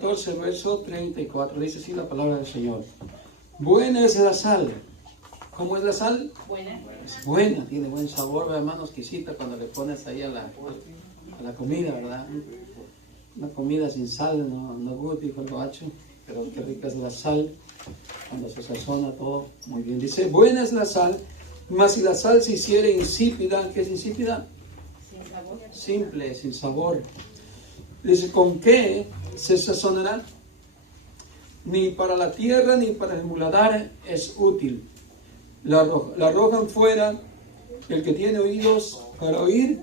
14, verso 34. Dice así la palabra del Señor. Buena es la sal. ¿Cómo es la sal? Buena. Es buena, tiene buen sabor, hermano, exquisita cuando le pones ahí a la comida, ¿verdad? Una comida sin sal, no gusta, dijo el gacho, pero qué rica es la sal, cuando se sazona todo muy bien. Dice, buena es la sal, mas si la sal se hiciere insípida, ¿qué es insípida? Sin sabor. Simple, sin sabor. Dice, ¿con qué se sazonará? Ni para la tierra ni para el muladar es útil. La arrojan fuera. El que tiene oídos para oír,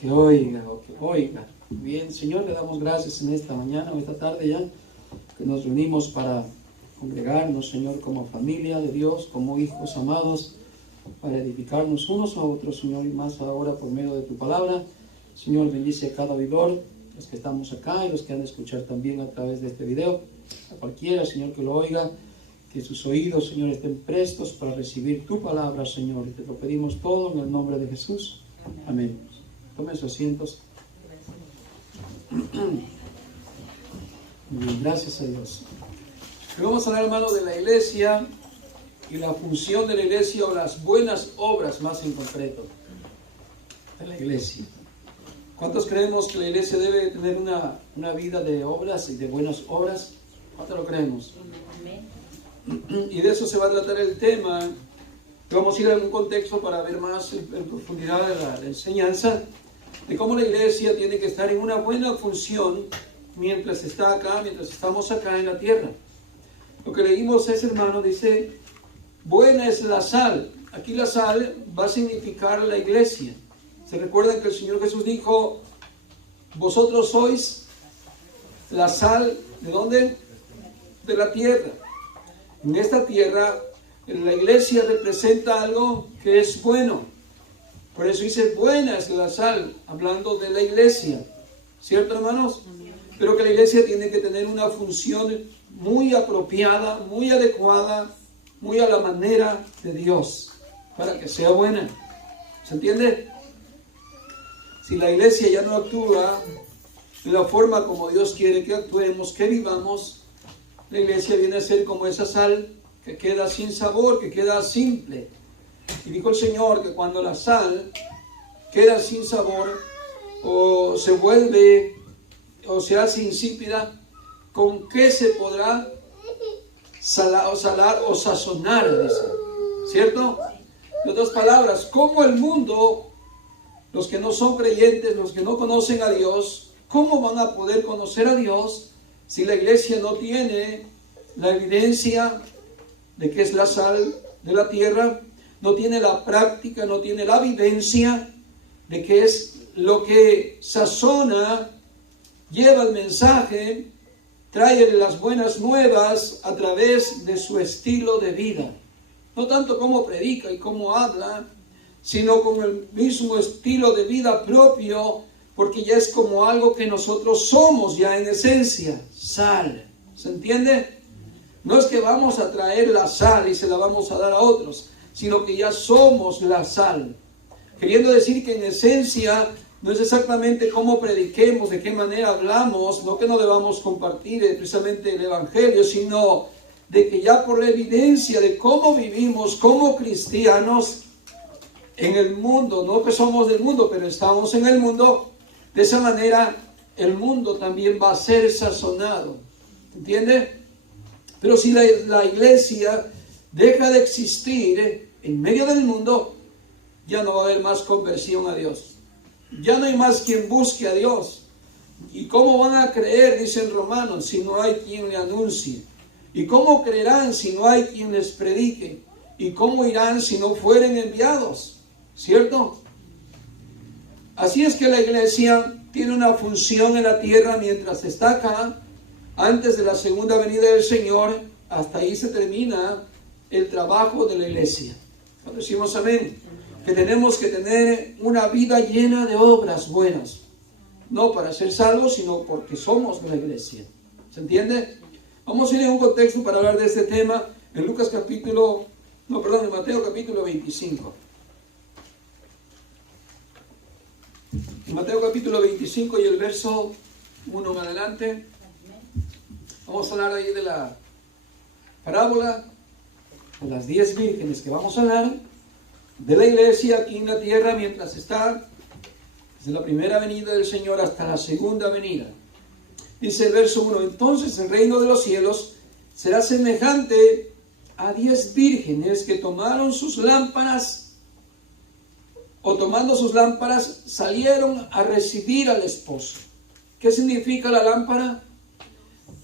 que oiga. Bien, Señor, le damos gracias en esta mañana o esta tarde ya, que nos reunimos para congregarnos, Señor, como familia de Dios, como hijos amados, para edificarnos unos a otros, Señor, y más ahora por medio de tu palabra. Señor, bendice a cada oidor, los que estamos acá y los que han de escuchar también a través de este video. A cualquiera, Señor, que lo oiga, que sus oídos, Señor, estén prestos para recibir tu palabra, Señor. Y te lo pedimos todo en el nombre de Jesús. Amén. Tomen sus asientos. Bien, gracias a Dios. Hoy vamos a hablar, hermano, de la iglesia y la función de la iglesia o las buenas obras más en concreto de la iglesia. ¿Cuántos creemos que la iglesia debe tener una vida de obras y de buenas obras? ¿Cuántos lo creemos? Y de eso se va a tratar el tema. Vamos a ir a un contexto para ver más en profundidad la enseñanza de cómo la iglesia tiene que estar en una buena función mientras estamos acá en la tierra. Lo que leímos es, hermano, dice, buena es la sal. Aquí la sal va a significar la iglesia. ¿Se recuerdan que el Señor Jesús dijo, vosotros sois la sal, ¿de dónde? De la tierra. En esta tierra, la iglesia representa algo que es bueno. Por eso dice, buena es la sal, hablando de la iglesia. ¿Cierto, hermanos? Pero que la iglesia tiene que tener una función muy apropiada, muy adecuada, muy a la manera de Dios, para que sea buena. ¿Se entiende? Si la iglesia ya no actúa de la forma como Dios quiere que actuemos, que vivamos, la iglesia viene a ser como esa sal que queda sin sabor, que queda simple. Y dijo el Señor que cuando la sal queda sin sabor o se vuelve o se hace insípida, ¿con qué se podrá salar o sazonar? Dice. ¿Cierto? En otras palabras, ¿cómo el mundo, los que no son creyentes, los que no conocen a Dios, cómo van a poder conocer a Dios si la iglesia no tiene la evidencia de que es la sal de la tierra, no tiene la práctica, no tiene la vivencia de que es lo que sazona, lleva el mensaje, trae las buenas nuevas a través de su estilo de vida? No tanto cómo predica y cómo habla, sino con el mismo estilo de vida propio, porque ya es como algo que nosotros somos ya en esencia, sal. ¿Se entiende? No es que vamos a traer la sal y se la vamos a dar a otros, sino que ya somos la sal. Queriendo decir que en esencia no es exactamente cómo prediquemos, de qué manera hablamos, no que no debamos compartir precisamente el evangelio, sino de que ya por la evidencia de cómo vivimos como cristianos en el mundo, no que somos del mundo, pero estamos en el mundo, de esa manera el mundo también va a ser sazonado. ¿Entiende? Pero si la iglesia deja de existir en medio del mundo, ya no va a haber más conversión a Dios. Ya no hay más quien busque a Dios. ¿Y cómo van a creer, dicen Romanos, si no hay quien le anuncie? ¿Y cómo creerán si no hay quien les predique? ¿Y cómo irán si no fueren enviados? ¿Cierto? Así es que la iglesia tiene una función en la tierra mientras está acá. Antes de la segunda venida del Señor, hasta ahí se termina el trabajo de la iglesia. Cuando decimos amén, que tenemos que tener una vida llena de obras buenas. No para ser salvos, sino porque somos de la iglesia. ¿Se entiende? Vamos a ir en un contexto para hablar de este tema en en Mateo capítulo 25. En Mateo capítulo 25 y el verso 1 en adelante. Vamos a hablar ahí de la parábola de las 10 vírgenes, que vamos a hablar de la iglesia aquí en la tierra mientras está desde la primera venida del Señor hasta la segunda venida. Dice el verso 1: entonces el reino de los cielos será semejante a 10 vírgenes que tomaron sus lámparas, o tomando sus lámparas salieron a recibir al esposo. ¿Qué significa la lámpara?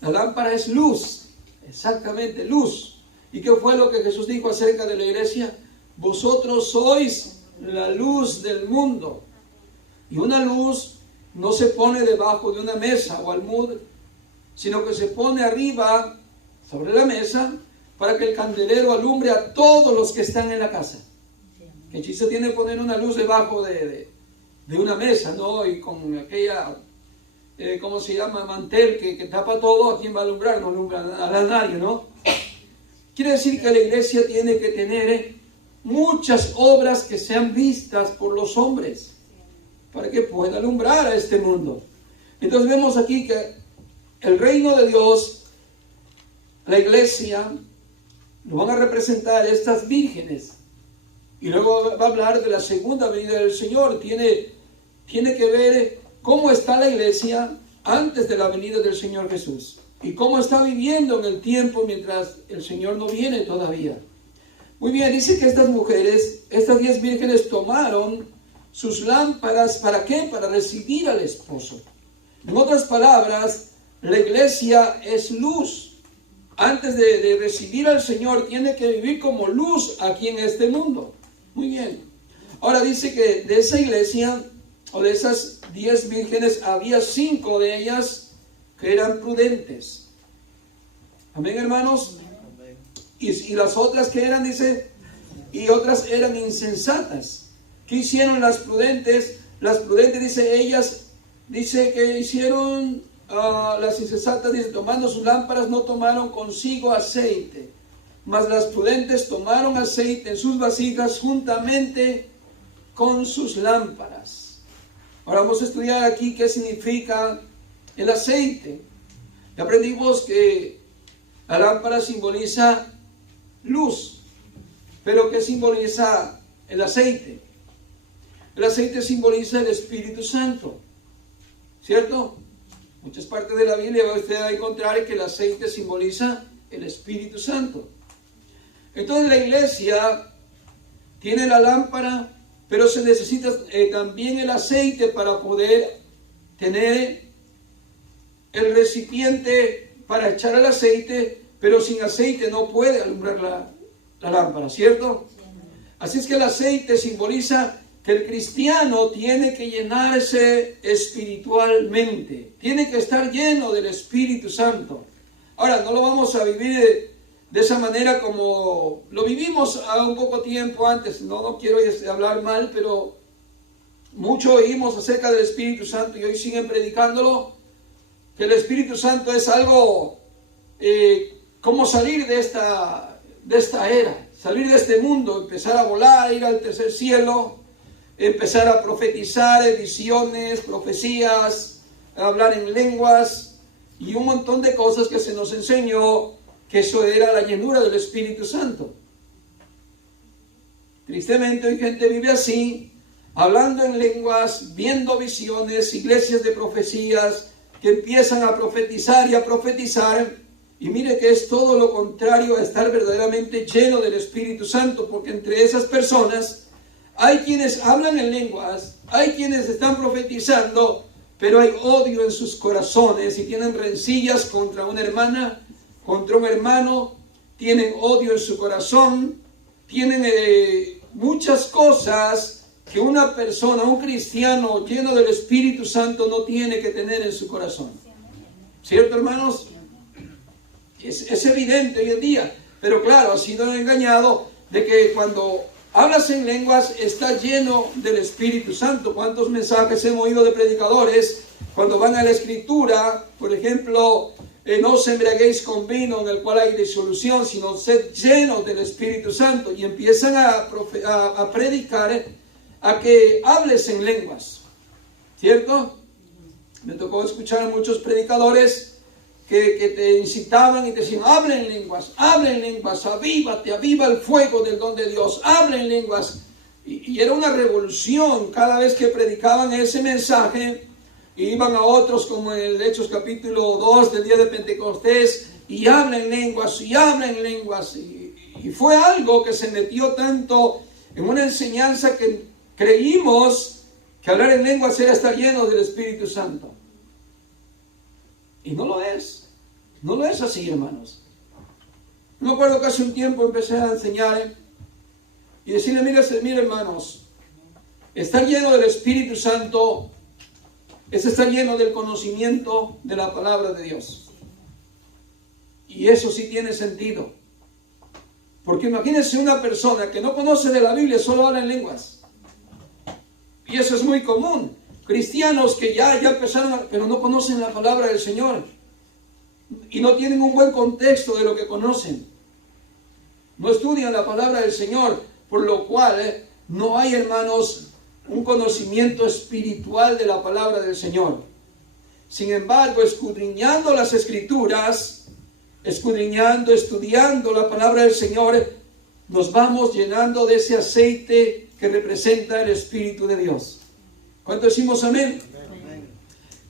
La lámpara es luz, exactamente, luz. ¿Y qué fue lo que Jesús dijo acerca de la iglesia? Vosotros sois la luz del mundo. Y una luz no se pone debajo de una mesa o almud, sino que se pone arriba sobre la mesa para que el candelero alumbre a todos los que están en la casa. ¿Qué chiste tiene poner una luz debajo de una mesa, no? Y con aquella, ¿cómo se llama? Mantel que tapa todo. ¿A quién va a alumbrar? No alumbra a nadie, ¿no? Quiere decir que la iglesia tiene que tener muchas obras que sean vistas por los hombres, para que pueda alumbrar a este mundo. Entonces vemos aquí que el reino de Dios, la iglesia, lo van a representar estas vírgenes. Y luego va a hablar de la segunda venida del Señor. Tiene que ver cómo está la iglesia antes de la venida del Señor Jesús. Y cómo está viviendo en el tiempo mientras el Señor no viene todavía. Muy bien, dice que estas mujeres, estas 10 vírgenes tomaron sus lámparas, ¿para qué? Para recibir al esposo. En otras palabras, la iglesia es luz. Antes de recibir al Señor, tiene que vivir como luz aquí en este mundo. Muy bien. Ahora dice que de esa iglesia, o de esas 10 vírgenes, había 5 de ellas que eran prudentes. Amén, hermanos. Y las otras que eran, dice, y otras eran insensatas. ¿Qué hicieron las prudentes? Las prudentes, dice, ellas, dice que hicieron, las insensatas, dice, tomando sus lámparas no tomaron consigo aceite, mas las prudentes tomaron aceite en sus vasijas juntamente con sus lámparas. Ahora vamos a estudiar aquí qué significa el aceite. Ya aprendimos que la lámpara simboliza luz, pero ¿qué simboliza el aceite? El aceite simboliza el Espíritu Santo, ¿cierto? Muchas partes de la Biblia usted va a encontrar que el aceite simboliza el Espíritu Santo. Entonces la iglesia tiene la lámpara, pero se necesita también el aceite para poder tener el recipiente para echar el aceite, pero sin aceite no puede alumbrar la lámpara, ¿cierto? Así es que el aceite simboliza que el cristiano tiene que llenarse espiritualmente, tiene que estar lleno del Espíritu Santo. Ahora, no lo vamos a vivir de esa manera como lo vivimos a un poco tiempo antes. No quiero hablar mal, pero mucho oímos acerca del Espíritu Santo y hoy siguen predicándolo, que el Espíritu Santo es algo como salir de esta era, salir de este mundo, empezar a volar, ir al tercer cielo, empezar a profetizar visiones, profecías, a hablar en lenguas y un montón de cosas que se nos enseñó que eso era la llenura del Espíritu Santo. Tristemente hoy gente vive así, hablando en lenguas, viendo visiones, iglesias de profecías que empiezan a profetizar y a profetizar, y mire que es todo lo contrario a estar verdaderamente lleno del Espíritu Santo, porque entre esas personas hay quienes hablan en lenguas, hay quienes están profetizando, pero hay odio en sus corazones y tienen rencillas contra una hermana, contra un hermano, tienen odio en su corazón, tienen muchas cosas que una persona, un cristiano lleno del Espíritu Santo no tiene que tener en su corazón. ¿Cierto, hermanos? Es evidente hoy en día, pero claro, ha sido engañado de que cuando hablas en lenguas está lleno del Espíritu Santo. ¿Cuántos mensajes hemos oído de predicadores cuando van a la Escritura? Por ejemplo, no os embriaguéis con vino en el cual hay disolución, sino sed llenos del Espíritu Santo, y empiezan a predicar a que hables en lenguas, ¿cierto? Me tocó escuchar a muchos predicadores que te incitaban y te decían, habla en lenguas, avívate, aviva el fuego del don de Dios, habla en lenguas. Y era una revolución cada vez que predicaban ese mensaje. Iban a otros, como en el Hechos capítulo 2 del día de Pentecostés, y habla en lenguas, y habla en lenguas. Y fue algo que se metió tanto en una enseñanza que creímos que hablar en lenguas era estar lleno del Espíritu Santo. Y no lo es. No lo es así, hermanos. Me acuerdo que hace un tiempo empecé a enseñar y decirle, mire hermanos, estar lleno del Espíritu Santo es estar lleno del conocimiento de la palabra de Dios. Y eso sí tiene sentido. Porque imagínense una persona que no conoce de la Biblia, solo habla en lenguas. Y eso es muy común. Cristianos que ya empezaron, pero no conocen la palabra del Señor. Y no tienen un buen contexto de lo que conocen. No estudian la palabra del Señor, por lo cual no hay, hermanos, un conocimiento espiritual de la palabra del Señor. Sin embargo, escudriñando las Escrituras, estudiando la palabra del Señor, nos vamos llenando de ese aceite que representa el Espíritu de Dios. ¿Cuánto decimos amén? Amén.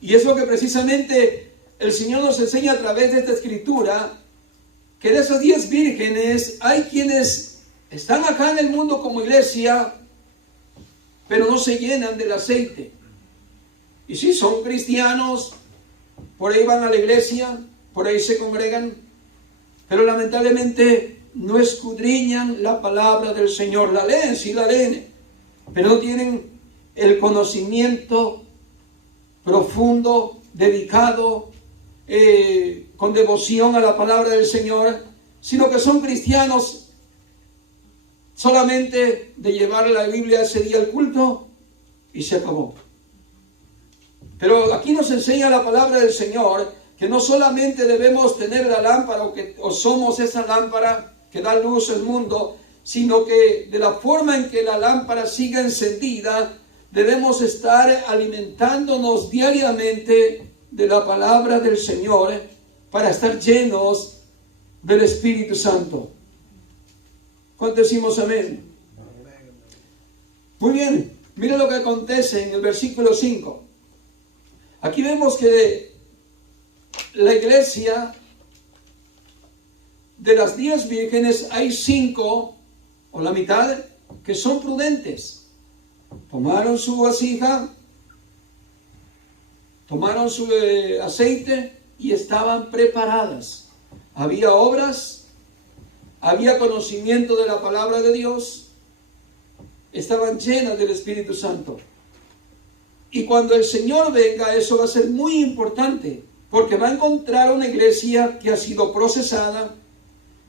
Y es lo que precisamente el Señor nos enseña a través de esta Escritura, que de esas 10 vírgenes hay quienes están acá en el mundo como iglesia, pero no se llenan del aceite. Y sí, son cristianos, por ahí van a la iglesia, por ahí se congregan, pero lamentablemente no escudriñan la palabra del Señor. La leen, sí la leen, pero no tienen el conocimiento profundo, dedicado, con devoción a la palabra del Señor, sino que son cristianos solamente de llevar la Biblia ese día al culto y se acabó. Pero aquí nos enseña la palabra del Señor que no solamente debemos tener la lámpara o somos esa lámpara que da luz al mundo, sino que de la forma en que la lámpara siga encendida, debemos estar alimentándonos diariamente de la palabra del Señor para estar llenos del Espíritu Santo. ¿Cuánto decimos amén? Muy bien, mire lo que acontece en el versículo 5. Aquí vemos que la iglesia, de las 10 vírgenes, hay 5, o la mitad, que son prudentes. Tomaron su vasija, tomaron su aceite y estaban preparadas. Había obras, había conocimiento de la palabra de Dios, estaban llenas del Espíritu Santo. Y cuando el Señor venga, eso va a ser muy importante, porque va a encontrar una iglesia que ha sido procesada,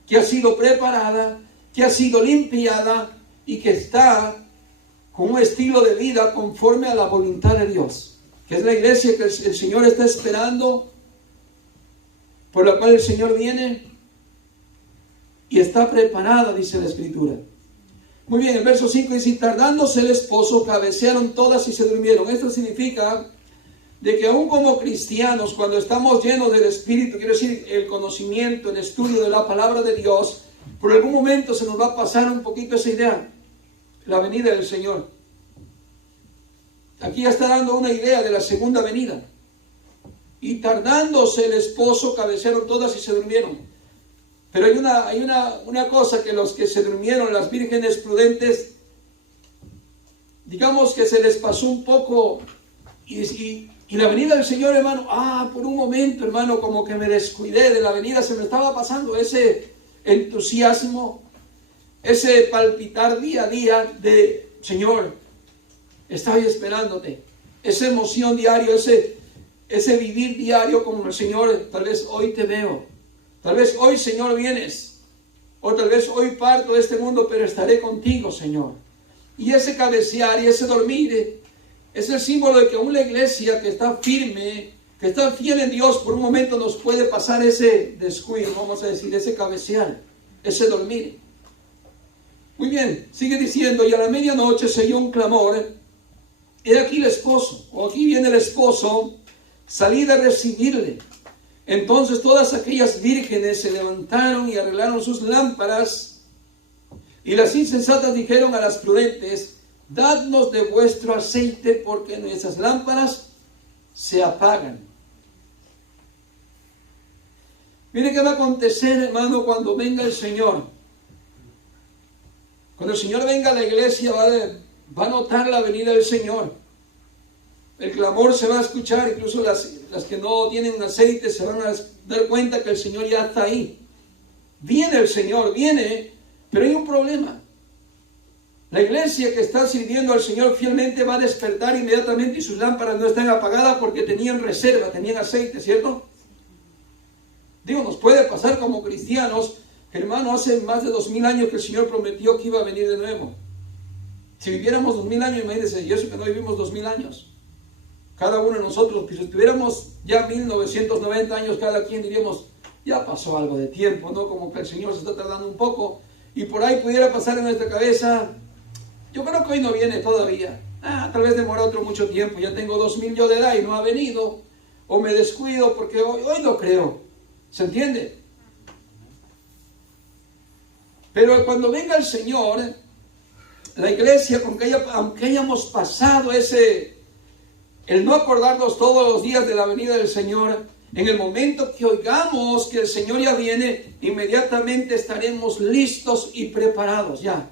que ha sido preparada, que ha sido limpiada y que está con un estilo de vida conforme a la voluntad de Dios, que es la iglesia que el Señor está esperando, por la cual el Señor viene y está preparada, dice la Escritura. Muy bien, el verso 5 dice, tardándose el esposo, cabecearon todas y se durmieron. Esto significa de que aún como cristianos, cuando estamos llenos del Espíritu, quiero decir, el conocimiento, el estudio de la palabra de Dios, por algún momento se nos va a pasar un poquito esa idea, la venida del Señor. Aquí ya está dando una idea de la segunda venida. Y tardándose el esposo, cabecearon todas y se durmieron. Pero hay una cosa, que los que se durmieron, las vírgenes prudentes, digamos que se les pasó un poco, y la venida del Señor, hermano, por un momento, hermano, como que me descuidé de la venida, se me estaba pasando ese entusiasmo, ese palpitar día a día de, Señor, estoy esperándote, esa emoción diaria, ese vivir diario como el Señor, tal vez hoy te veo. Tal vez hoy, Señor, vienes, o tal vez hoy parto de este mundo, pero estaré contigo, Señor. Y ese cabecear y ese dormir es el símbolo de que aún la iglesia que está firme, que está fiel en Dios, por un momento nos puede pasar ese descuido, vamos a decir, ese cabecear, ese dormir. Muy bien, sigue diciendo, y a la medianoche se oyó un clamor, he aquí el esposo, o aquí viene el esposo, salid a recibirle. Entonces todas aquellas vírgenes se levantaron y arreglaron sus lámparas, y las insensatas dijeron a las prudentes: dadnos de vuestro aceite, porque nuestras lámparas se apagan. Mire qué va a acontecer, hermano, cuando venga el Señor. Cuando el Señor venga a la iglesia, va a notar la venida del Señor. El clamor se va a escuchar, incluso las que no tienen aceite se van a dar cuenta que el Señor ya está ahí. Viene el Señor, viene, pero hay un problema. La iglesia que está sirviendo al Señor fielmente va a despertar inmediatamente y sus lámparas no están apagadas porque tenían reserva, tenían aceite, ¿cierto? Digo, nos puede pasar como cristianos, que hermano, hace más de 2000 años que el Señor prometió que iba a venir de nuevo. Si viviéramos 2000 años, imagínense, y eso que no vivimos 2000 años. Cada uno de nosotros, pues, si tuviéramos ya 1990 años cada quien, diríamos, ya pasó algo de tiempo, ¿no? Como que el Señor se está tardando un poco. Y por ahí pudiera pasar en nuestra cabeza, yo creo que hoy no viene todavía. Tal vez demora otro mucho tiempo. Ya tengo 2000 yo de edad y no ha venido. O me descuido porque hoy no creo. ¿Se entiende? Pero cuando venga el Señor, la iglesia, aunque hayamos pasado el no acordarnos todos los días de la venida del Señor, en el momento que oigamos que el Señor ya viene, inmediatamente estaremos listos y preparados ya.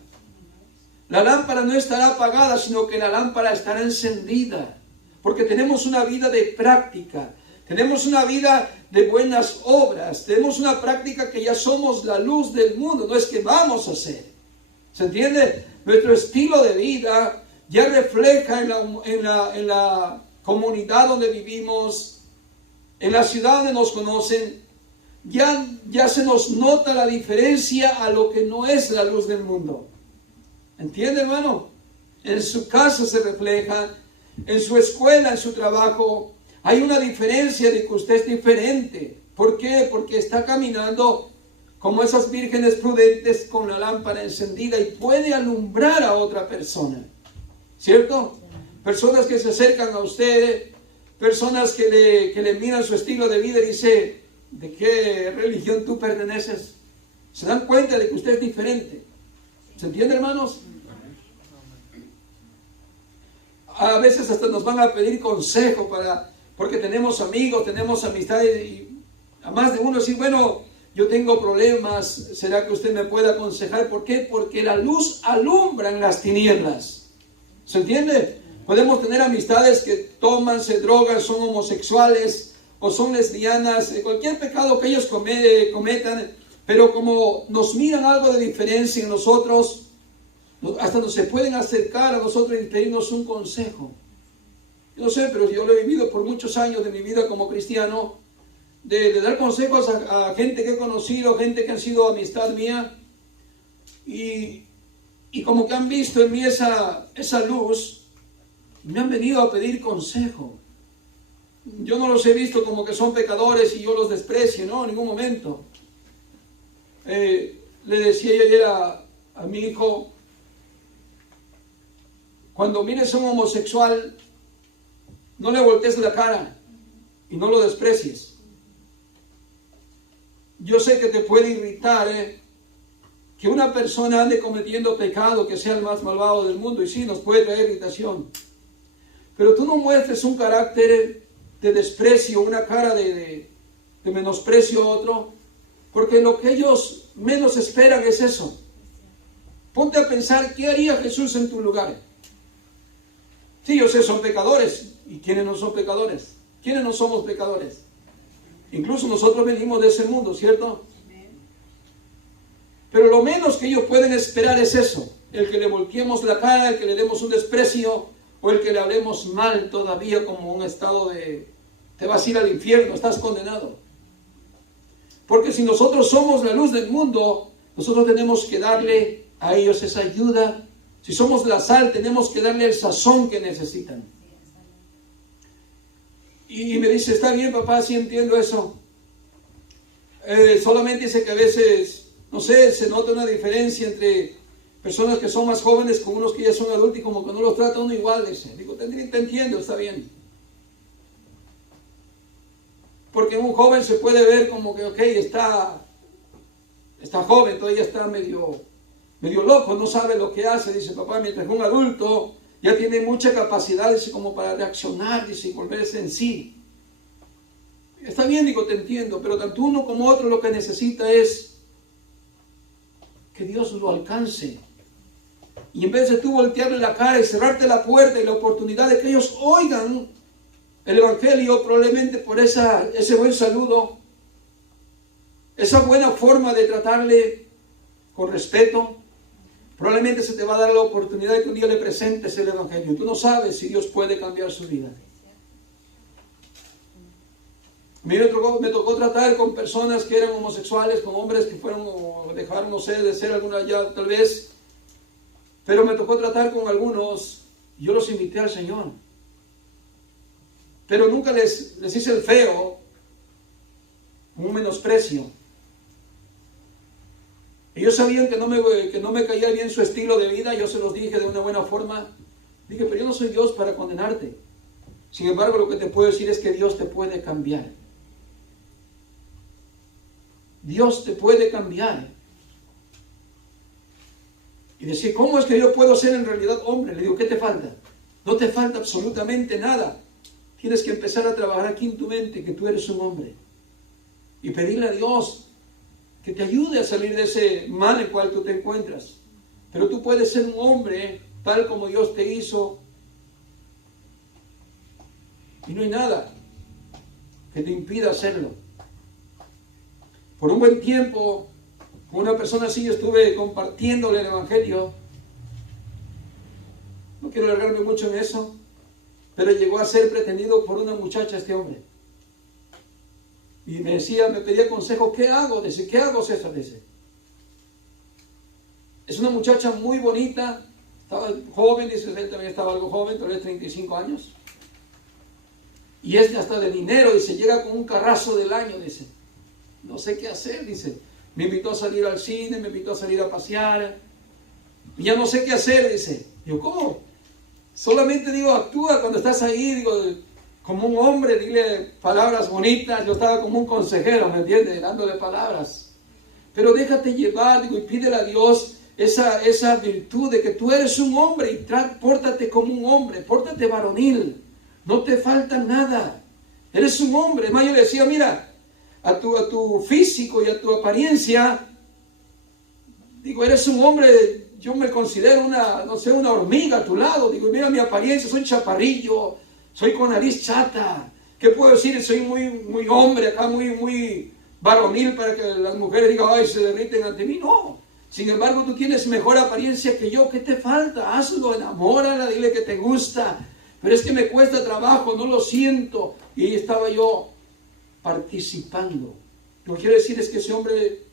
La lámpara no estará apagada, sino que la lámpara estará encendida, porque tenemos una vida de práctica, tenemos una vida de buenas obras, tenemos una práctica que ya somos la luz del mundo, no es que vamos a ser. ¿Se entiende? Nuestro estilo de vida ya refleja en la comunidad donde vivimos, en la ciudad donde nos conocen, ya se nos nota la diferencia a lo que no es la luz del mundo. ¿Entiende, hermano? En su casa se refleja, en su escuela, en su trabajo, hay una diferencia de que usted es diferente. ¿Por qué? Porque está caminando como esas vírgenes prudentes con la lámpara encendida y puede alumbrar a otra persona. ¿Cierto? Personas que se acercan a usted, personas que le miran su estilo de vida y dicen, ¿de qué religión tú perteneces? Se dan cuenta de que usted es diferente. ¿Se entiende, hermanos? A veces hasta nos van a pedir consejo porque tenemos amigos, tenemos amistades y a más de uno decir, bueno, yo tengo problemas, ¿será que usted me puede aconsejar? ¿Por qué? Porque la luz alumbra en las tinieblas. ¿Se entiende? Podemos tener amistades que toman, se drogan, son homosexuales o son lesbianas, cualquier pecado que ellos cometan, pero como nos miran algo de diferencia en nosotros, hasta nos se pueden acercar a nosotros y pedirnos un consejo. Yo no sé, pero yo lo he vivido por muchos años de mi vida como cristiano, de dar consejos a gente que he conocido, gente que han sido amistad mía, y como que han visto en mí esa luz, me han venido a pedir consejo. Yo no los he visto como que son pecadores y yo los desprecio, no, en ningún momento. Le decía yo ayer a mi hijo, cuando mires a un homosexual, no le voltees la cara y no lo desprecies. Yo sé que te puede irritar que una persona ande cometiendo pecado, que sea el más malvado del mundo, y sí, nos puede traer irritación. Pero tú no muestres un carácter de desprecio, una cara de menosprecio a otro, porque lo que ellos menos esperan es eso. Ponte a pensar, ¿qué haría Jesús en tu lugar? Sí, yo sé, son pecadores. ¿Y quiénes no son pecadores? ¿Quiénes no somos pecadores? Incluso nosotros venimos de ese mundo, ¿cierto? Pero lo menos que ellos pueden esperar es eso. El que le volteemos la cara, el que le demos un desprecio, o el que le hablemos mal todavía como un estado de te vas a ir al infierno, estás condenado. Porque si nosotros somos la luz del mundo, nosotros tenemos que darle a ellos esa ayuda. Si somos la sal, tenemos que darle el sazón que necesitan. Y me dice, está bien, papá, sí entiendo eso. Solamente dice que a veces, no sé, se nota una diferencia entre personas que son más jóvenes con unos que ya son adultos y como que no los trata uno igual. Dice. Digo, te entiendo, está bien. Porque un joven se puede ver como que, ok, está joven, todavía está medio loco, no sabe lo que hace, dice papá, mientras que un adulto ya tiene mucha capacidad, dice, como para reaccionar, dice, y volverse en sí. Está bien, digo, te entiendo, pero tanto uno como otro lo que necesita es que Dios lo alcance. Y en vez de tú voltearle la cara y cerrarte la puerta y la oportunidad de que ellos oigan el Evangelio, probablemente por ese buen saludo, esa buena forma de tratarle con respeto, probablemente se te va a dar la oportunidad de que un día le presentes el Evangelio. Tú no sabes si Dios puede cambiar su vida. A mí me tocó tratar con personas que eran homosexuales, con hombres que fueron o dejaron, no sé, de ser alguna ya tal vez. Pero me tocó tratar con algunos y yo los invité al Señor. Pero nunca les hice el feo, un menosprecio. Ellos sabían que no me caía bien su estilo de vida, yo se los dije de una buena forma. Dije, pero yo no soy Dios para condenarte. Sin embargo, lo que te puedo decir es que Dios te puede cambiar. Dios te puede cambiar. Y decir, ¿cómo es que yo puedo ser en realidad hombre? Le digo, ¿qué te falta? No te falta absolutamente nada. Tienes que empezar a trabajar aquí en tu mente que tú eres un hombre. Y pedirle a Dios que te ayude a salir de ese mal en el cual tú te encuentras. Pero tú puedes ser un hombre tal como Dios te hizo. Y no hay nada que te impida hacerlo. Por un buen tiempo, con una persona así, yo estuve compartiéndole el Evangelio. No quiero alargarme mucho en eso, pero llegó a ser pretendido por una muchacha este hombre. Y me pedía consejo, ¿qué hago? Dice, ¿qué hago, César? Dice, es una muchacha muy bonita, estaba joven, dice, él también estaba algo joven, tal vez 35 años. Y hasta de dinero, dice, llega con un carrazo del año, dice. No sé qué hacer, dice. Me invitó a salir al cine, me invitó a salir a pasear. Y ya no sé qué hacer, dice. Digo, ¿cómo? Solamente digo, actúa cuando estás ahí, digo, como un hombre, dile palabras bonitas. Yo estaba como un consejero, ¿me entiendes? Dándole palabras. Pero déjate llevar, digo, y pídele a Dios esa virtud de que tú eres un hombre y pórtate como un hombre, pórtate varonil. No te falta nada. Eres un hombre. Además, yo le decía, mira, a tu físico y a tu apariencia, digo, eres un hombre, yo me considero una hormiga a tu lado. Digo, mira mi apariencia, soy chaparrillo, soy con nariz chata. ¿Qué puedo decir? Soy muy hombre acá, muy varonil para que las mujeres digan, ay, se derriten ante mí. No. Sin embargo, tú tienes mejor apariencia que yo. ¿Qué te falta? Hazlo, enamórala, dile que te gusta. Pero es que me cuesta trabajo, no lo siento. Y ahí estaba yo participando. Lo que quiero decir es que ese hombre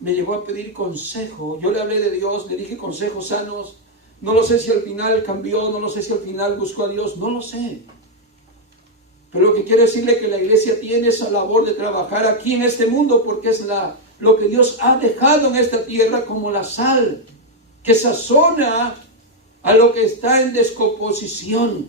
me llegó a pedir consejo. Yo le hablé de Dios, le dije consejos sanos. No lo sé si al final cambió, no lo sé si al final buscó a Dios, no lo sé. Pero lo que quiero decirle es que la iglesia tiene esa labor de trabajar aquí en este mundo porque es lo que Dios ha dejado en esta tierra como la sal que sazona a lo que está en descomposición.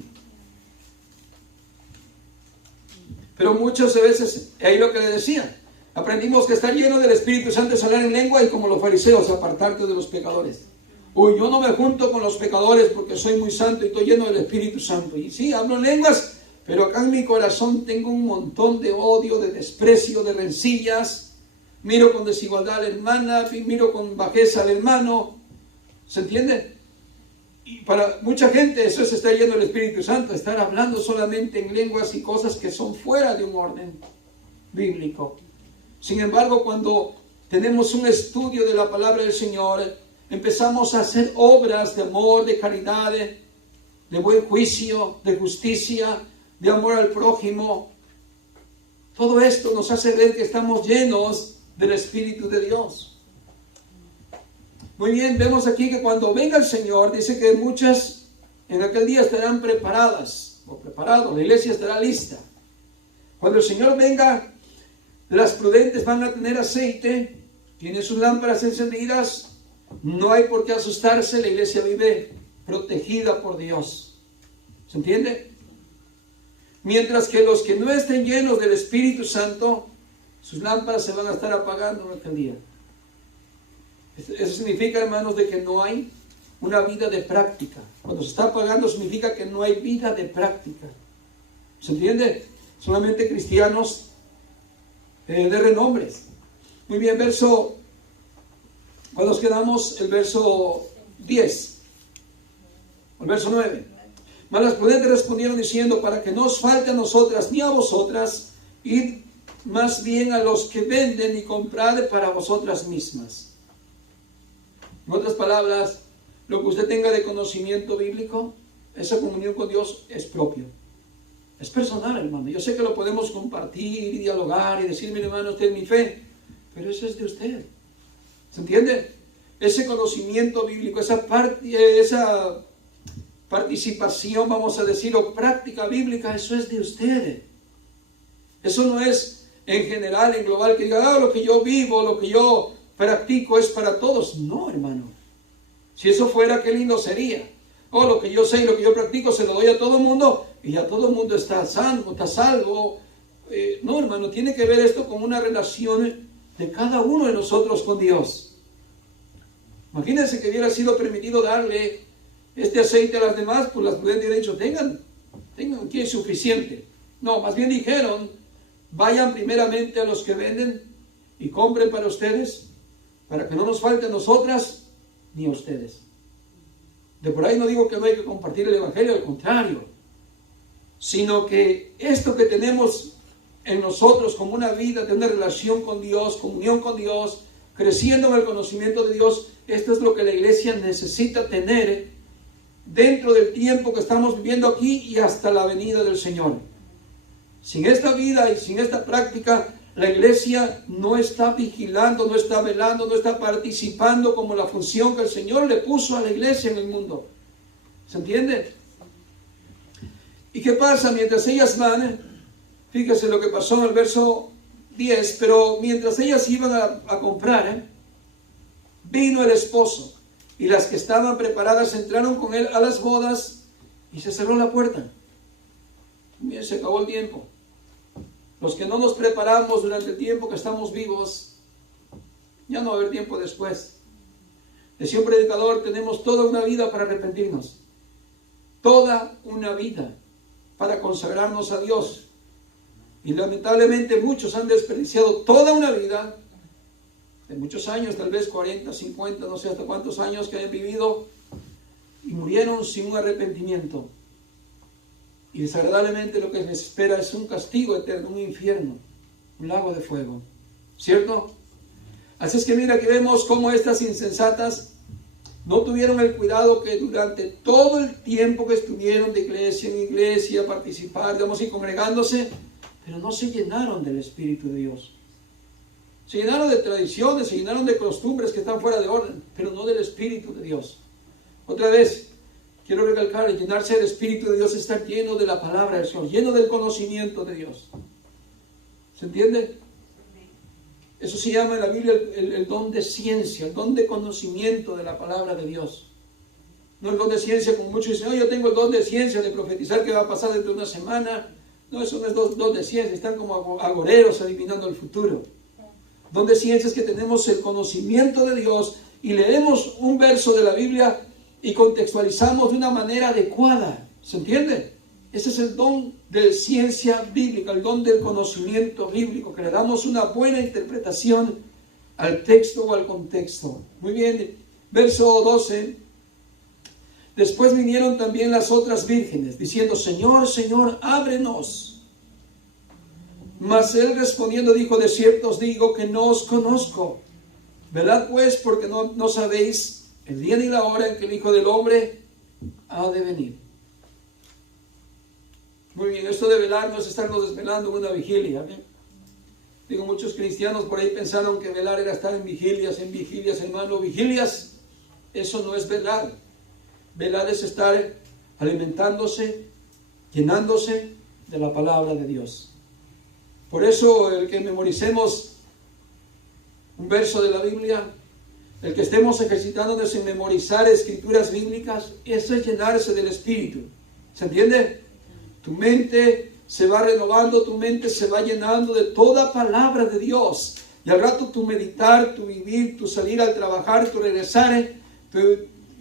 Pero muchas veces, ahí lo que le decía, aprendimos que estar lleno del Espíritu Santo es hablar en lengua y como los fariseos, apartarte de los pecadores. Uy, yo no me junto con los pecadores porque soy muy santo y estoy lleno del Espíritu Santo. Y sí, hablo en lenguas, pero acá en mi corazón tengo un montón de odio, de desprecio, de rencillas. Miro con desigualdad a la hermana, miro con bajeza al hermano. ¿Se entiende? Y para mucha gente eso es estar lleno del Espíritu Santo, estar hablando solamente en lenguas y cosas que son fuera de un orden bíblico. Sin embargo, cuando tenemos un estudio de la palabra del Señor, empezamos a hacer obras de amor, de caridad, de buen juicio, de justicia, de amor al prójimo. Todo esto nos hace ver que estamos llenos del Espíritu de Dios. Muy bien, vemos aquí que cuando venga el Señor, dice que muchas en aquel día estarán preparadas, o preparados, la iglesia estará lista. Cuando el Señor venga, las prudentes van a tener aceite, tienen sus lámparas encendidas, no hay por qué asustarse, la iglesia vive protegida por Dios. ¿Se entiende? Mientras que los que no estén llenos del Espíritu Santo, sus lámparas se van a estar apagando en aquel día. Eso significa, hermanos, de que no hay una vida de práctica. Cuando se está apagando significa que no hay vida de práctica. ¿Se entiende? Solamente cristianos de renombres. Muy bien, cuando nos quedamos, el verso 10, el verso 9. Mas las prudentes respondieron diciendo, para que no os falte a nosotras ni a vosotras, id más bien a los que venden y comprad para vosotras mismas. En otras palabras, lo que usted tenga de conocimiento bíblico, esa comunión con Dios es propio. Es personal, hermano. Yo sé que lo podemos compartir y dialogar y decir, mire, hermano, usted es mi fe, pero eso es de usted. ¿Se entiende? Ese conocimiento bíblico, esa participación, vamos a decir, o práctica bíblica, eso es de usted. Eso no es en general, en global, que diga, lo que yo vivo, lo que yo practico es para todos. No, hermano. Si eso fuera, qué lindo sería. Lo que yo sé y lo que yo practico se lo doy a todo el mundo y ya todo el mundo está salvo, está salvo. No, hermano, tiene que ver esto con una relación de cada uno de nosotros con Dios. Imagínense que hubiera sido permitido darle este aceite a las demás, pues las prudentes hubieran dicho, tengan, que es suficiente. No, más bien dijeron, vayan primeramente a los que venden y compren para ustedes, para que no nos falte a nosotras ni a ustedes. De por ahí no digo que no hay que compartir el Evangelio, al contrario, sino que esto que tenemos en nosotros como una vida de una relación con Dios, comunión con Dios, creciendo en el conocimiento de Dios, esto es lo que la iglesia necesita tener dentro del tiempo que estamos viviendo aquí y hasta la venida del Señor. Sin esta vida y sin esta práctica, la iglesia no está vigilando, no está velando, no está participando como la función que el Señor le puso a la iglesia en el mundo. ¿Se entiende? ¿Y qué pasa mientras ellas van? Fíjese lo que pasó en el verso 10. Pero mientras ellas iban a comprar, vino el esposo. Y las que estaban preparadas entraron con él a las bodas y se cerró la puerta. Bien, se acabó el tiempo. Los que no nos preparamos durante el tiempo que estamos vivos, ya no va a haber tiempo después. Decía un predicador, tenemos toda una vida para arrepentirnos. Toda una vida para consagrarnos a Dios. Y lamentablemente muchos han desperdiciado toda una vida, de muchos años, tal vez 40, 50, no sé hasta cuántos años que hayan vivido, y murieron sin un arrepentimiento. Y desagradablemente lo que les espera es un castigo eterno, un infierno, un lago de fuego. ¿Cierto? Así es que mira que vemos cómo estas insensatas no tuvieron el cuidado que durante todo el tiempo que estuvieron de iglesia en iglesia, participar, digamos, y congregándose, pero no se llenaron del Espíritu de Dios. Se llenaron de tradiciones, se llenaron de costumbres que están fuera de orden, pero no del Espíritu de Dios. Otra vez, quiero recalcar, llenarse del Espíritu de Dios es estar lleno de la palabra del Señor, lleno del conocimiento de Dios. ¿Se entiende? Eso se llama en la Biblia el don de ciencia, el don de conocimiento de la palabra de Dios. No el don de ciencia, como muchos dicen, yo tengo el don de ciencia de profetizar que va a pasar dentro de una semana. No, eso no es don de ciencia, están como agoreros adivinando el futuro. Don de ciencia es que tenemos el conocimiento de Dios y leemos un verso de la Biblia y contextualizamos de una manera adecuada. ¿Se entiende? Ese es el don de ciencia bíblica, el don del conocimiento bíblico, que le damos una buena interpretación al texto o al contexto. Muy bien, verso 12. Después vinieron también las otras vírgenes, diciendo, Señor, Señor, ábrenos. Mas él respondiendo dijo, de cierto os digo que no os conozco. Velad pues, porque no sabéis el día ni la hora en que el Hijo del Hombre ha de venir. Muy bien, esto de velar no es estarnos desvelando en una vigilia. ¿Bien? Digo, muchos cristianos por ahí pensaron que velar era estar en vigilias, hermano. Vigilias, eso no es velar. Velar es estar alimentándose, llenándose de la palabra de Dios. Por eso el que memoricemos un verso de la Biblia, el que estemos ejercitándonos en memorizar escrituras bíblicas, eso es llenarse del Espíritu. ¿Se entiende? Tu mente, se va renovando tu mente, se va llenando de toda palabra de Dios. Y al rato tu meditar, tu vivir, tu salir al trabajar, tu regresar,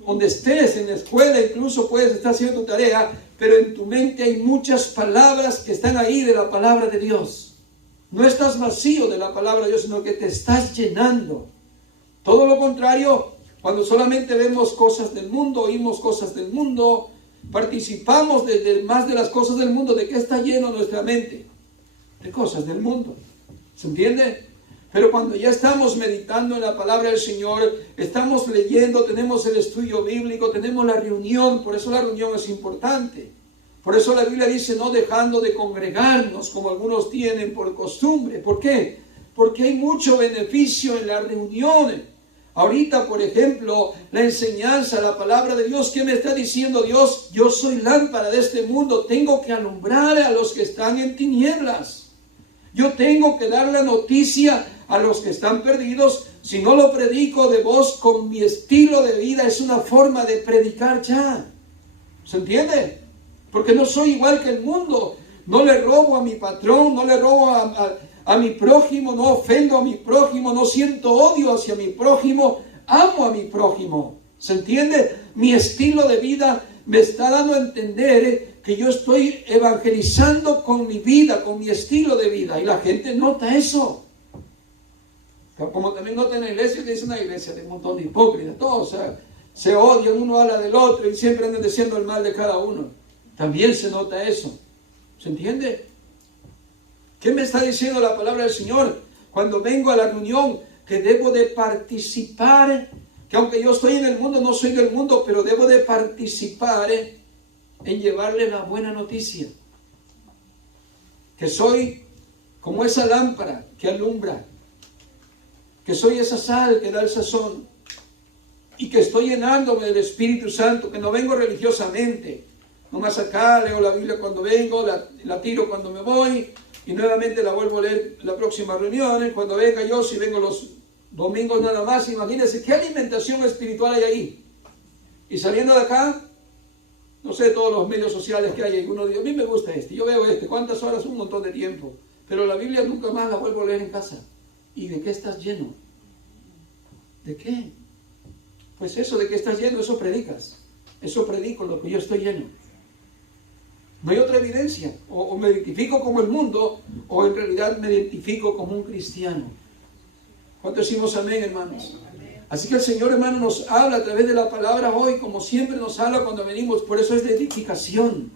donde estés, en la escuela, incluso puedes estar haciendo tu tarea, pero en tu mente hay muchas palabras que están ahí de la palabra de Dios. No estás vacío de la palabra de Dios, sino que te estás llenando. Todo lo contrario, cuando solamente vemos cosas del mundo, oímos cosas del mundo, participamos más de las cosas del mundo. ¿De qué está lleno nuestra mente? De cosas del mundo. ¿Se entiende? Pero cuando ya estamos meditando en la palabra del Señor, estamos leyendo, tenemos el estudio bíblico, tenemos la reunión. Por eso la reunión es importante. Por eso la Biblia dice, no dejando de congregarnos como algunos tienen por costumbre. ¿Por qué? Porque hay mucho beneficio en la reunión. Ahorita, por ejemplo, la enseñanza, la palabra de Dios, ¿qué me está diciendo Dios? Yo soy lámpara de este mundo, tengo que alumbrar a los que están en tinieblas. Yo tengo que dar la noticia a los que están perdidos. Si no lo predico de voz con mi estilo de vida, es una forma de predicar ya. ¿Se entiende? Porque no soy igual que el mundo. No le robo a mi patrón, no le robo a mi prójimo, no ofendo a mi prójimo, no siento odio hacia mi prójimo, amo a mi prójimo. ¿Se entiende? Mi estilo de vida me está dando a entender que yo estoy evangelizando con mi vida, con mi estilo de vida. Y la gente nota eso. Como también nota en la iglesia, que es una iglesia de un montón de hipócritas. Todos se odian, uno habla del otro y siempre andan diciendo el mal de cada uno. También se nota eso. ¿Se entiende? ¿Qué me está diciendo la palabra del Señor? Cuando vengo a la reunión, que debo de participar, que aunque yo estoy en el mundo, no soy del mundo, pero debo de participar en llevarle la buena noticia. Que soy como esa lámpara que alumbra, que soy esa sal que da el sazón, y que estoy llenándome del Espíritu Santo, que no vengo religiosamente, nomás acá leo la Biblia cuando vengo, la tiro cuando me voy, y nuevamente la vuelvo a leer en la próxima reunión, cuando venga yo, si vengo los domingos nada más. Imagínense qué alimentación espiritual hay ahí. Y saliendo de acá, no sé, todos los medios sociales que hay, uno dice, a mí me gusta yo veo ¿cuántas horas? Un montón de tiempo, pero la Biblia nunca más la vuelvo a leer en casa. ¿Y de qué estás lleno? ¿De qué? Pues eso de que estás lleno, eso predicas. Eso predico, lo que yo estoy lleno. No hay otra evidencia. O me identifico como el mundo, o en realidad me identifico como un cristiano. ¿Cuánto decimos amén, hermanos? Así que el Señor, hermano, nos habla a través de la palabra hoy, como siempre nos habla cuando venimos. Por eso es de edificación.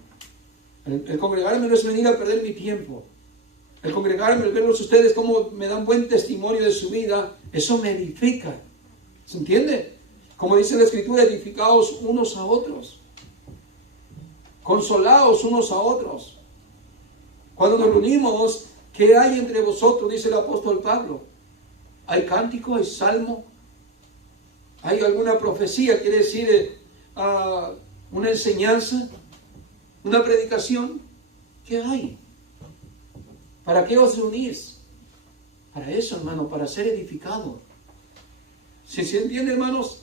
El congregarme no es venir a perder mi tiempo. El congregarme, el verlos ustedes como me dan buen testimonio de su vida, eso me edifica. ¿Se entiende? Como dice la Escritura, edificaos unos a otros. Consolaos unos a otros. Cuando nos reunimos, ¿qué hay entre vosotros? Dice el apóstol Pablo. ¿Hay cántico? ¿Hay salmo? ¿Hay alguna profecía? Quiere decir una enseñanza, una predicación. ¿Qué hay? ¿Para qué os reunís? Para eso, hermano, para ser edificado. ¿Sí se entiende, hermanos?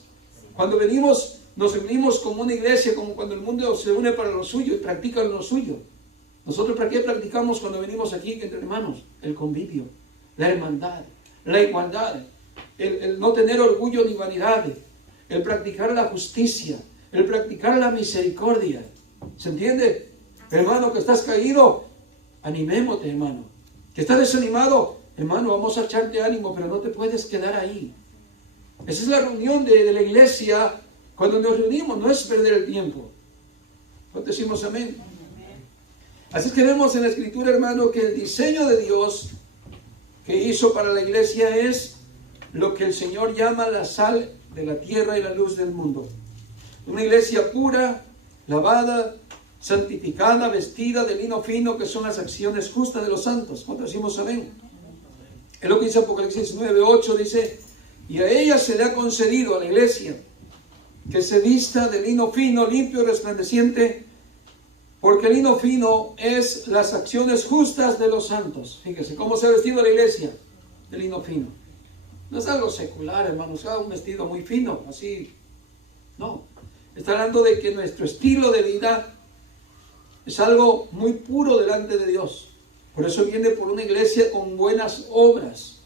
Cuando venimos, nos reunimos como una iglesia, como cuando el mundo se une para lo suyo y practica lo suyo. Nosotros, ¿para qué practicamos cuando venimos aquí entre hermanos? El convivio, la hermandad, la igualdad, el no tener orgullo ni vanidad, el practicar la justicia, el practicar la misericordia. ¿Se entiende? Hermano, que estás caído, animémote, hermano. Que estás desanimado, hermano, vamos a echarte ánimo, pero no te puedes quedar ahí. Esa es la reunión de la iglesia. Cuando nos reunimos, no es perder el tiempo. ¿No decimos amén? Así es que vemos en la Escritura, hermano, que el diseño de Dios que hizo para la iglesia es lo que el Señor llama la sal de la tierra y la luz del mundo. Una iglesia pura, lavada, santificada, vestida de lino fino, que son las acciones justas de los santos. ¿Cuántos decimos amén? Es lo que dice Apocalipsis 9:8, dice, y a ella se le ha concedido, a la iglesia, que se vista de lino fino, limpio y resplandeciente, porque el lino fino es las acciones justas de los santos. Fíjese, ¿cómo se ha vestido la iglesia? De lino fino. No es algo secular, hermanos, es un vestido muy fino, así. No. Está hablando de que nuestro estilo de vida Es algo muy puro delante de Dios. Por eso viene por una iglesia con buenas obras,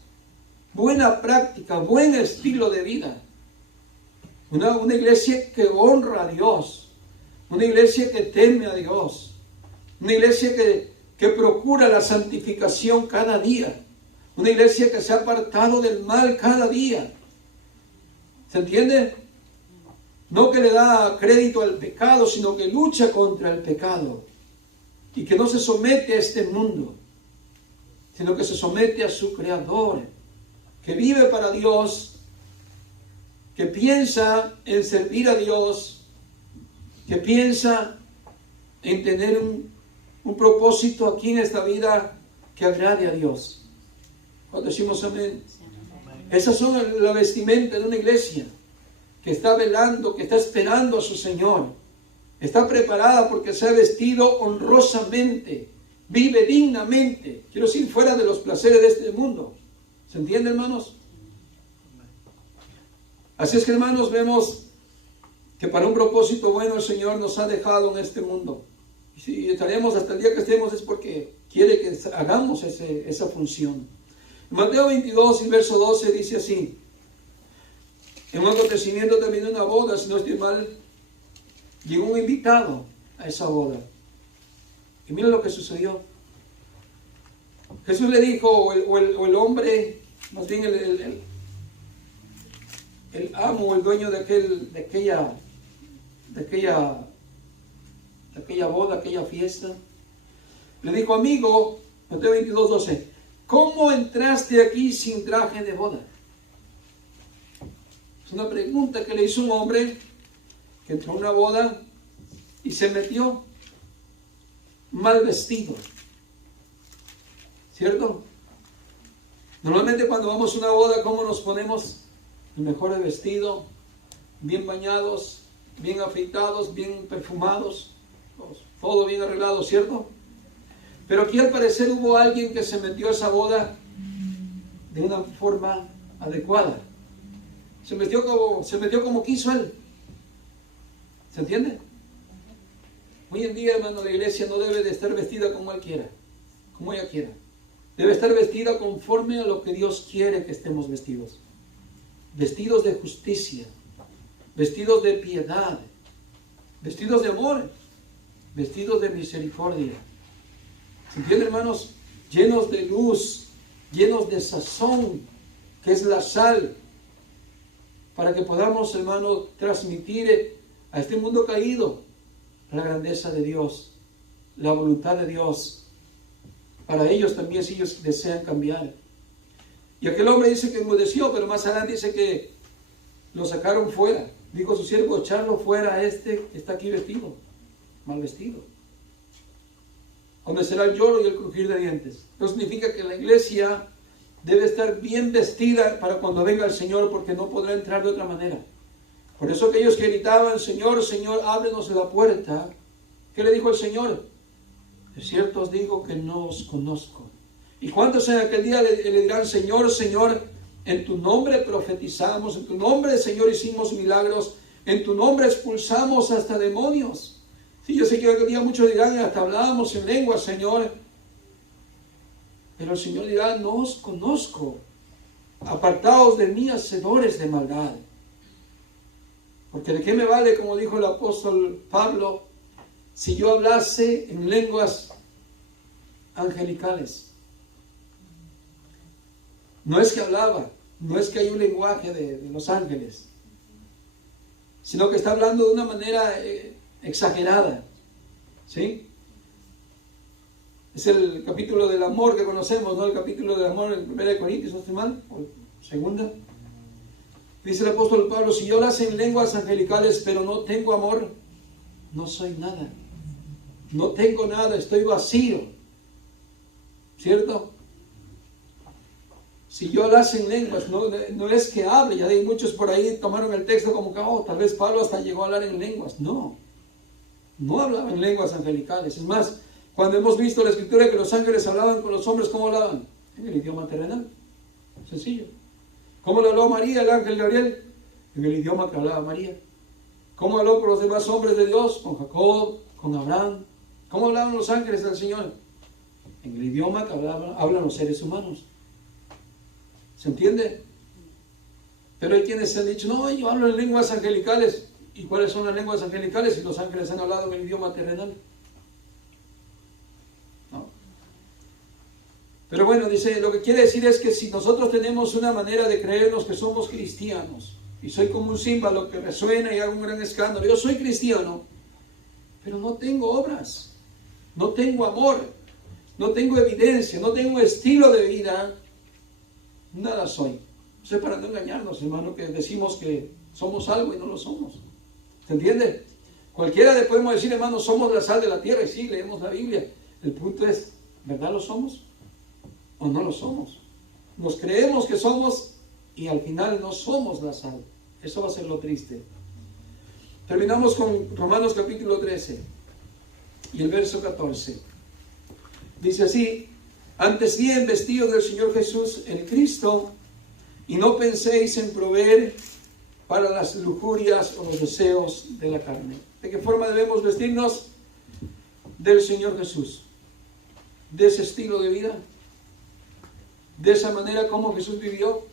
buena práctica, buen estilo de vida. Una iglesia que honra a Dios, una iglesia que teme a Dios, una iglesia que procura la santificación cada día, una iglesia que se ha apartado del mal cada día. ¿Se entiende? No que le da crédito al pecado, sino que lucha contra el pecado y que no se somete a este mundo, sino que se somete a su Creador, que vive para Dios, que piensa en servir a Dios, que piensa en tener un propósito aquí en esta vida que agrade a Dios. Cuando decimos amén. Esas son la vestimenta de una iglesia que está velando, que está esperando a su Señor. Está preparada porque se ha vestido honrosamente, vive dignamente. Quiero decir, fuera de los placeres de este mundo. ¿Se entiende, hermanos? Así es que, hermanos, vemos que para un propósito bueno el Señor nos ha dejado en este mundo. Y si estaremos hasta el día que estemos es porque quiere que hagamos esa función. En Mateo 22 y verso 12 dice así: en un acontecimiento también de una boda, si no estoy mal, llegó un invitado a esa boda. Y mira lo que sucedió. Jesús le dijo, o el hombre, más bien el amo, el dueño de aquella boda, aquella fiesta, le dijo: amigo, Mateo 22, 12, ¿cómo entraste aquí sin traje de boda? Es una pregunta que le hizo un hombre que entró a una boda y se metió mal vestido. ¿Cierto? Normalmente cuando vamos a una boda, ¿cómo nos ponemos? El mejor vestido, bien bañados, bien afeitados, bien perfumados, todo bien arreglado, ¿cierto? Pero aquí al parecer hubo alguien que se metió a esa boda de una forma adecuada. Se metió como quiso él. ¿Se entiende? Hoy en día, hermano, la iglesia no debe de estar vestida como él quiera, como ella quiera. Debe estar vestida conforme a lo que Dios quiere que estemos vestidos. Vestidos de justicia, vestidos de piedad, vestidos de amor, vestidos de misericordia. ¿Se entiende, hermanos? Llenos de luz, llenos de sazón, que es la sal, para que podamos, hermanos, transmitir a este mundo caído la grandeza de Dios, la voluntad de Dios, para ellos también si ellos desean cambiar. Y aquel hombre dice que enmudeció, pero más adelante dice que lo sacaron fuera. Dijo su siervo: echarlo fuera a este que está aquí vestido, mal vestido. Donde será el lloro y el crujir de dientes. Eso significa que la iglesia debe estar bien vestida para cuando venga el Señor, porque no podrá entrar de otra manera. Por eso aquellos que gritaban: Señor, Señor, ábrenos la puerta. ¿Qué le dijo el Señor? De cierto os digo que no os conozco. ¿Y cuántos en aquel día le dirán: Señor, Señor, en tu nombre profetizamos, en tu nombre, Señor, hicimos milagros, en tu nombre expulsamos hasta demonios? Sí, yo sé que aquel día muchos dirán: hasta hablábamos en lengua, Señor. Pero el Señor dirá: no os conozco, apartaos de mí, hacedores de maldad. Porque de qué me vale, como dijo el apóstol Pablo, si yo hablase en lenguas angelicales. No es que hablaba, no es que hay un lenguaje de los ángeles, sino que está hablando de una manera exagerada. ¿Sí? Es el capítulo del amor que conocemos, ¿no? El capítulo del amor en 1 Corintios, ¿no estoy mal? O segunda. Dice el apóstol Pablo: si yo hablase en lenguas angelicales, pero no tengo amor, no soy nada. No tengo nada, estoy vacío. ¿Cierto? Si yo hablase en lenguas, no es que hable. Ya hay muchos por ahí tomaron el texto como que, tal vez Pablo hasta llegó a hablar en lenguas. No hablaba en lenguas angelicales. Es más, cuando hemos visto la escritura que los ángeles hablaban con los hombres, ¿cómo hablaban? En el idioma terrenal. Sencillo. ¿Cómo le habló María, el ángel Gabriel? En el idioma que hablaba María. ¿Cómo habló con los demás hombres de Dios? Con Jacob, con Abraham, ¿Cómo hablaban los ángeles del Señor? En el idioma que hablan los seres humanos. ¿Se entiende? Pero hay quienes se han dicho, no, yo hablo en lenguas angelicales. ¿Y cuáles son las lenguas angelicales si los ángeles han hablado en el idioma terrenal? No. Pero bueno, dice, lo que quiere decir es que si nosotros tenemos una manera de creernos que somos cristianos, y soy como un címbalo que resuena y hago un gran escándalo, yo soy cristiano, pero no tengo obras, no tengo amor, no tengo evidencia, no tengo estilo de vida, nada soy. O sea, para no engañarnos, hermano, que decimos que somos algo y no lo somos. ¿Se entiende? Cualquiera le podemos decir, hermano, somos la sal de la tierra, y sí, leemos la Biblia. El punto es, ¿verdad lo somos o no lo somos? Nos creemos que somos y al final no somos la sal. Eso va a ser lo triste. Terminamos con Romanos capítulo 13 y el verso 14. Dice así, antes bien vestidos del Señor Jesús, el Cristo, y no penséis en proveer para las lujurias o los deseos de la carne. ¿De qué forma debemos vestirnos? Del Señor Jesús. De ese estilo de vida. De esa manera como Jesús vivió.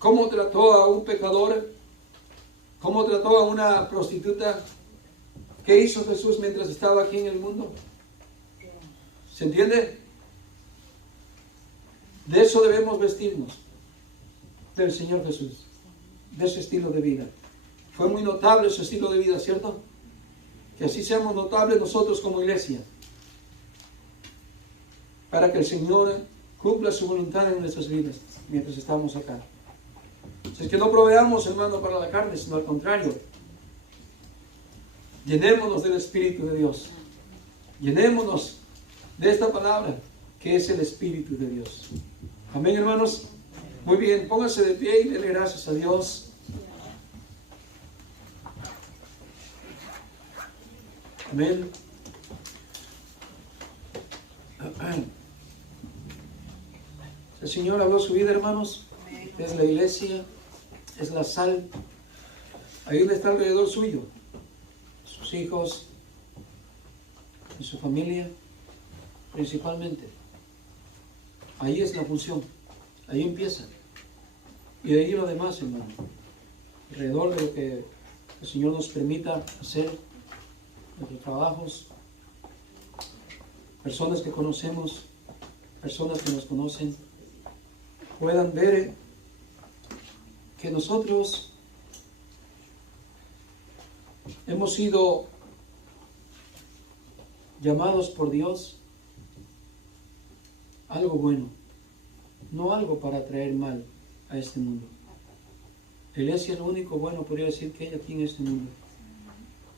Cómo trató a un pecador. Cómo trató a una prostituta. ¿Qué hizo Jesús mientras estaba aquí en el mundo? ¿Se entiende? De eso debemos vestirnos. Del Señor Jesús. De ese estilo de vida. Fue muy notable ese estilo de vida, ¿cierto? Que así seamos notables nosotros como iglesia. Para que el Señor cumpla su voluntad en nuestras vidas mientras estamos acá. Si es que no proveamos, hermano, para la carne, sino al contrario. Llenémonos del Espíritu de Dios. Llenémonos de esta palabra que es el Espíritu de Dios. Amén, hermanos. Muy bien, pónganse de pie y denle gracias a Dios. Amén. El Señor habló su vida, hermanos. Es la iglesia, es la sal. Ahí está alrededor suyo. Sus hijos, y su familia, principalmente. Ahí es la función. Ahí empieza. Y de ahí lo demás, hermano. Alrededor de lo que el Señor nos permita hacer, nuestros trabajos, personas que conocemos, personas que nos conocen, puedan ver que nosotros hemos sido llamados por Dios a algo bueno. No algo para traer mal a este mundo. La iglesia es lo único bueno, podría decir, que hay aquí en este mundo.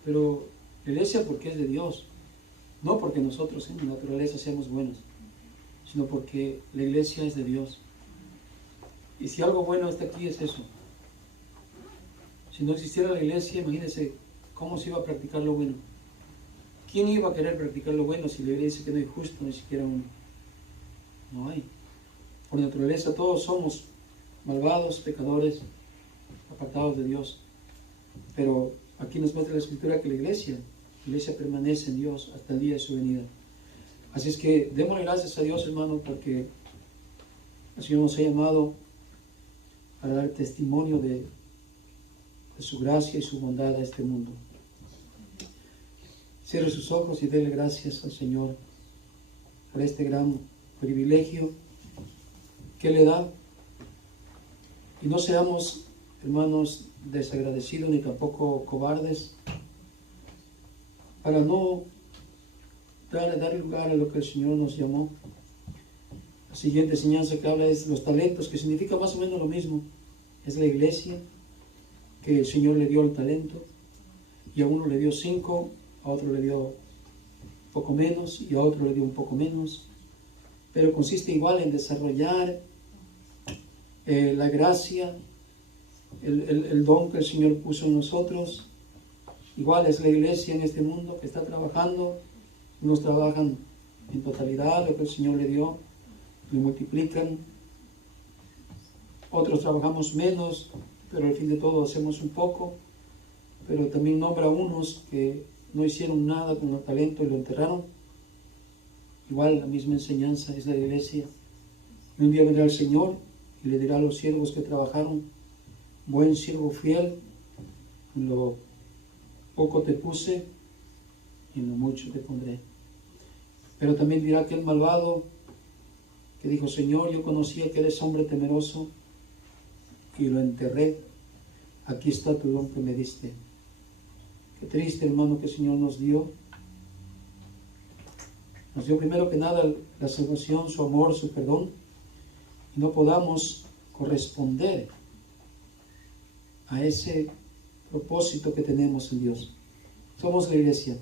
Pero la iglesia porque es de Dios. No porque nosotros en naturaleza seamos buenos, sino porque la iglesia es de Dios. Y si algo bueno está aquí es eso. Si no existiera la iglesia, imagínense cómo se iba a practicar lo bueno. ¿Quién iba a querer practicar lo bueno si la iglesia dice que no hay justo ni siquiera uno? No hay. Por naturaleza todos somos malvados, pecadores, apartados de Dios. Pero aquí nos muestra la Escritura que la iglesia permanece en Dios hasta el día de su venida. Así es que démosle gracias a Dios, hermano, porque el Señor nos ha llamado para dar testimonio de su gracia y su bondad a este mundo. Cierre sus ojos y déle gracias al Señor por este gran privilegio que le da. Y no seamos, hermanos, desagradecidos ni tampoco cobardes, para no dar lugar a lo que el Señor nos llamó. La siguiente enseñanza que habla es los talentos, que significa más o menos lo mismo. Es la iglesia que el Señor le dio el talento, y a uno le dio 5, a otro le dio poco menos, y a otro le dio un poco menos, pero consiste igual en desarrollar la gracia, el don que el Señor puso en nosotros. Igual es la iglesia en este mundo que está trabajando. Unos trabajan en totalidad lo que el Señor le dio, lo multiplican. Otros trabajamos menos, pero al fin de todo hacemos un poco. Pero también nombra a unos que no hicieron nada con el talento y lo enterraron. Igual la misma enseñanza es la iglesia. Y un día vendrá el Señor y le dirá a los siervos que trabajaron: buen siervo fiel, en lo poco te puse y en lo mucho te pondré. Pero también dirá aquel malvado que dijo: Señor, yo conocía que eres hombre temeroso y lo enterré. Aquí está tu don que me diste. Qué triste, hermano, que el Señor nos dio. Nos dio primero que nada la salvación, su amor, su perdón, y no podamos corresponder a ese propósito que tenemos en Dios. Somos la iglesia,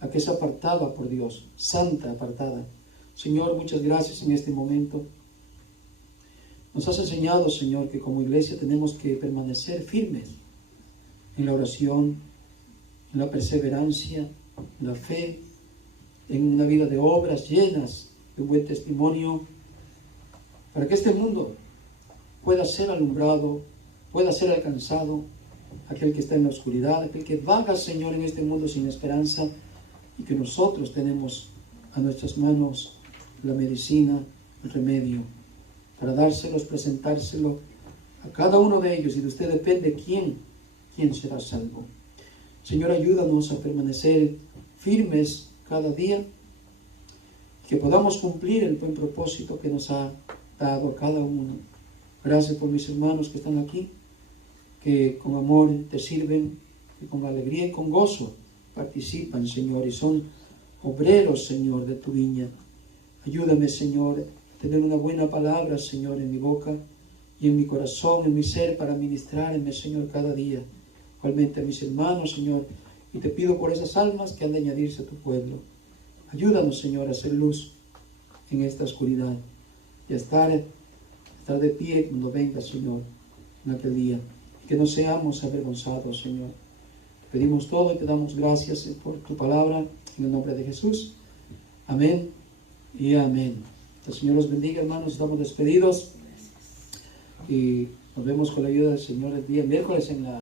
la que es apartada por Dios, santa, apartada. Señor, muchas gracias en este momento. Nos has enseñado, Señor, que como iglesia tenemos que permanecer firmes en la oración, en la perseverancia, en la fe, en una vida de obras llenas de un buen testimonio, para que este mundo pueda ser alumbrado, pueda ser alcanzado, aquel que está en la oscuridad, aquel que vaga, Señor, en este mundo sin esperanza, y que nosotros tenemos a nuestras manos la medicina, el remedio, para dárselos, presentárselo a cada uno de ellos, y de usted depende quién será salvo. Señor, ayúdanos a permanecer firmes cada día, que podamos cumplir el buen propósito que nos ha dado a cada uno. Gracias por mis hermanos que están aquí, que con amor te sirven, que con alegría y con gozo participan, Señor, y son obreros, Señor, de tu viña. Ayúdame, Señor, a tener una buena palabra, Señor, en mi boca y en mi corazón, en mi ser, para ministrarme, Señor, cada día. Igualmente a mis hermanos, Señor, y te pido por esas almas que han de añadirse a tu pueblo. Ayúdanos, Señor, a hacer luz en esta oscuridad y a estar de pie cuando venga, Señor, en aquel día. Y que no seamos avergonzados, Señor. Te pedimos todo y te damos gracias por tu palabra, en el nombre de Jesús. Amén y amén. El Señor los bendiga, hermanos. Estamos despedidos y nos vemos con la ayuda del Señor el día miércoles en la